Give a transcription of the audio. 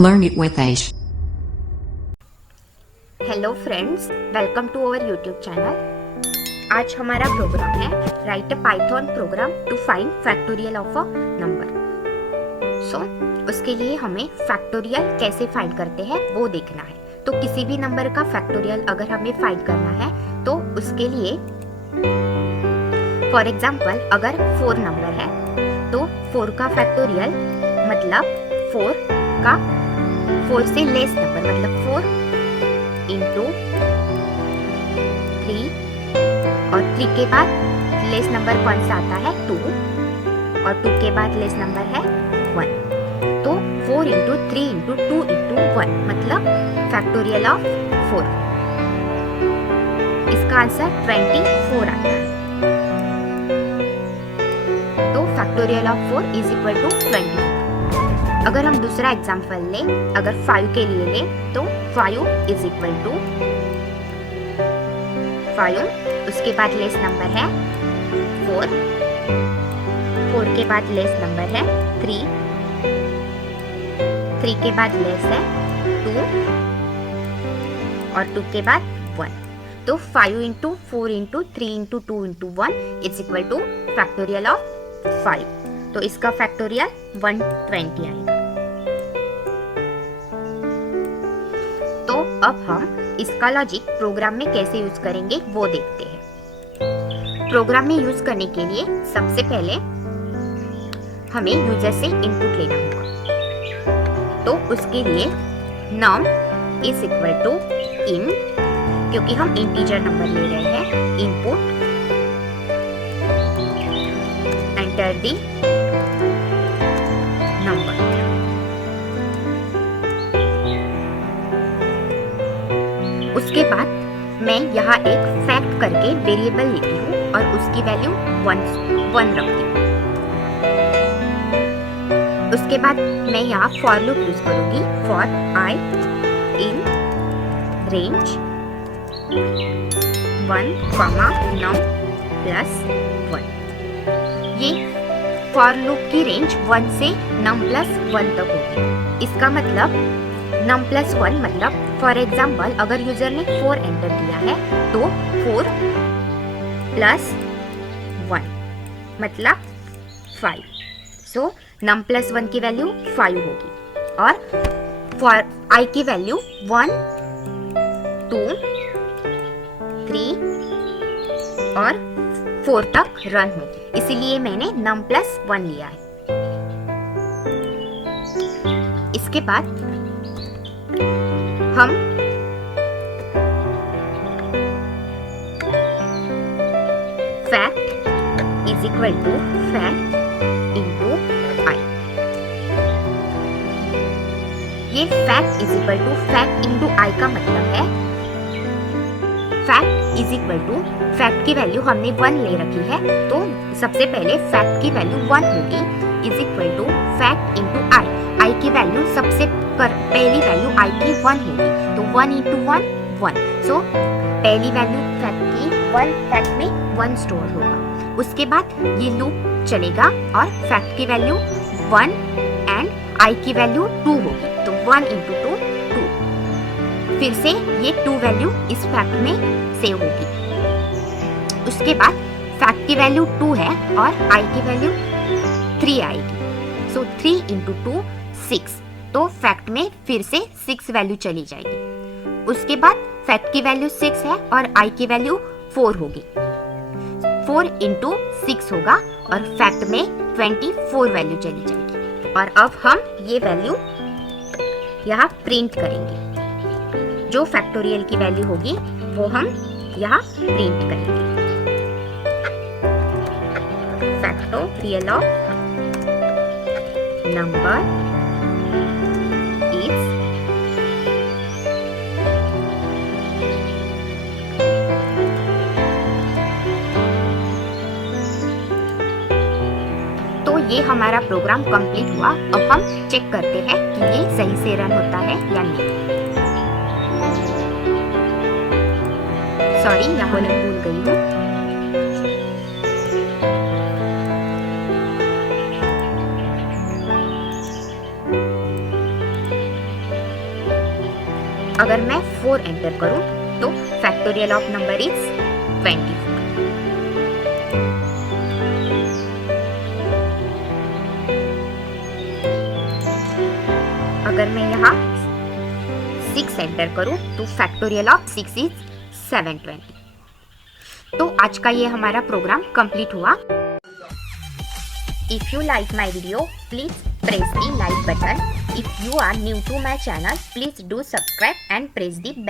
Learn it with Aish. Hello friends, welcome to our YouTube channel. आज हमारा program है write a Python program to find factorial of a number. So उसके लिए हमें factorial कैसे find करते हैं वो देखना है। तो किसी भी नंबर का फैक्टोरियल अगर हमें फाइंड करना है तो उसके लिए फॉर एग्जांपल अगर 4 नंबर है तो 4 का फैक्टोरियल मतलब 4 से लेस नंबर मतलब 4 इंटू 3 और 3 के बाद लेस नंबर कौन सा आता है 2 और 2 के बाद लेस नंबर है 1। तो 4 इंटू 3 इंटू 2 इंटू 1 मतलब फैक्टोरियल ऑफ 4। इसका आंसर 24 आता है। तो factorial of 4 is equal to 24। अगर हम दूसरा एग्जांपल लें, अगर 5 के लिए लें तो 5 इज इक्वल टू 5, उसके बाद लेस नंबर है 4 के बाद लेस नंबर है 3 के बाद लेस है 2 और 2 के बाद 1। तो 5 into 4 into 3 into 2 into 1 is equal two factorial of 5। तो इसका फैक्टोरियल 120 आएगा। तो अब हम इसका लॉजिक प्रोग्राम में कैसे यूज करेंगे वो देखते हैं। प्रोग्राम में यूज करने के लिए सबसे पहले हमें यूजर से इनपुट लेना होगा। तो उसके लिए num इज इक्वल टू इन, क्योंकि हम इंटीजर नंबर ले रहे हैं, इनपुट एंटर दी नंबर। उसके बाद मैं यहाँ एक फैक्ट करके वेरिएबल लेती हूँ और उसकी वैल्यू 1 रखती हूँ। उसके बाद मैं यहाँ फॉर लूप यूज करूंगी, for I in range 1, num plus 1। ये फॉर लूप की रेंज 1 से num प्लस 1 तक होगी। इसका मतलब num प्लस 1 मतलब फॉर एग्जाम्पल अगर यूजर ने 4 एंटर किया है तो 4 प्लस 1 मतलब 5। सो num प्लस 1 की वैल्यू 5 होगी और फॉर i की वैल्यू 1, 2, 3 और 4 तक रन होगी। इसीलिए मैंने num प्लस 1 लिया है। इसके बाद हम fact is equal to fact into I. ये fact is equal to fact into I का मतलब है fact is equal to fact की वैल्यू हमने 1 ले रखी है तो सबसे पहले फैक्ट की वैल्यू 1 होगी is equal to fact into I की वैल्यू सबसे पहली वैल्यू आई की 1 होगी तो 1 इंटू 1 1। सो पहली वैल्यू फैक्ट की 1 फैक्ट में 1 स्टोर होगा। उसके बाद ये लूप चलेगा और फैक्ट की वैल्यू 1 एंड आई की वैल्यू 2 होगी तो 1 इंटू 2 2। फिर से ये 2 वैल्यू इस फैक्ट में सेव होगी। उसके बाद फैक्ट की वैल्यू 2 है और आई की वैल्यू 3 आएगी। सो 3 इंटू 2 6। तो फैक्ट में फिर से 6 वैल्यू चली जाएगी। उसके बाद फैक्ट की वैल्यू 6 है और आई की वैल्यू 4 होगी। 4 इंटू 6 होगा और फैक्ट में 24 वैल्यू चली जाएगी। और अब हम ये वैल्यू यहाँ प्रिंट करेंगे। जो फैक्टोरियल की वैल्यू होगी वो हम यहाँ प्रिंट करेंगे। फैक्टोरियल ऑफ नंबर is तो ये हमारा प्रोग्राम कंप्लीट हुआ। अब हम चेक करते हैं कि ये सही से रन होता है या नहीं। सॉरी, यहाँ मैं भूल गई हूँ। अगर मैं 4 एंटर करूं तो फैक्टोरियल ऑफ नंबर इज 24। अगर मैं यहाँ 6 एंटर करूं तो फैक्टोरियल ऑफ 6 इज 720। तो आज का ये हमारा प्रोग्राम कंप्लीट हुआ। If you like my video, please press the like button. If you are new to my channel, please do subscribe and press the bell.